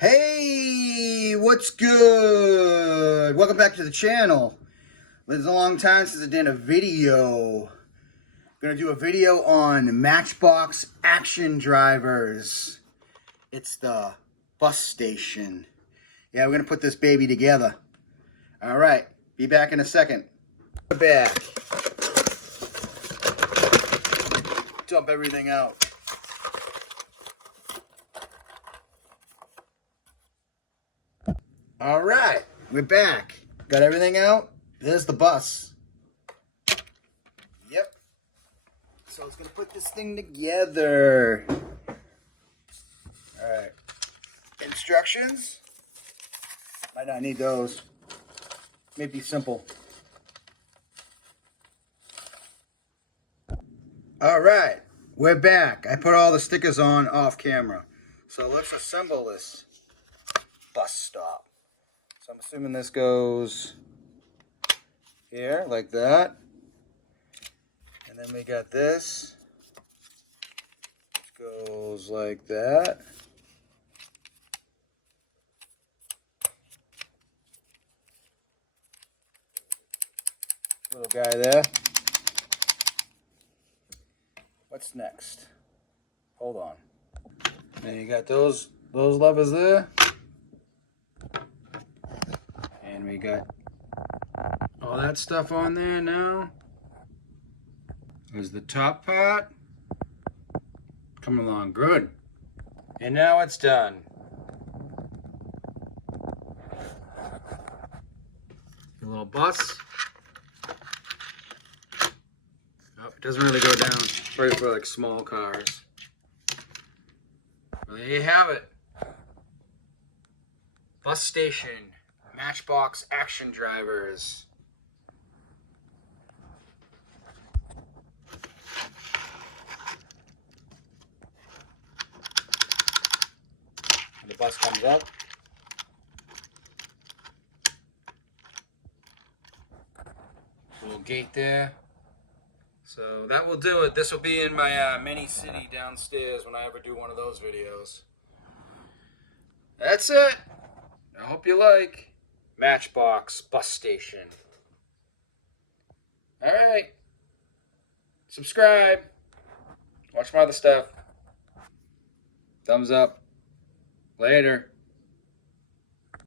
Hey, what's good? Welcome back to the channel. It's a long time since I did a video. I'm gonna do a video on Matchbox action drivers. It's the bus station. Yeah, we're gonna put this baby together. All right, be back in a second. We're back. Dump everything out. All right, we're back. Got everything out. There's the bus. Yep. So I was gonna put this thing together. All right. Instructions. Might not need those. May be simple. All right, we're back. I put all the stickers on off camera. So let's assemble this bus stop. So I'm assuming this goes here like that. And then we got this. Which goes like that. Little guy there. What's next? Hold on. Then you got those levers there. And we got all that stuff on there now. There's the top part. Coming along good. And now it's done. A little bus. Oh, it doesn't really go down. Right for like small cars. Well, there you have it. Bus station. Matchbox action drivers. The bus comes up. Little gate there. So that will do it. This will be in my mini city downstairs when I ever do one of those videos. That's it. I hope you like. Matchbox Bus Station. Alright. Subscribe. Watch my other stuff. Thumbs up. Later.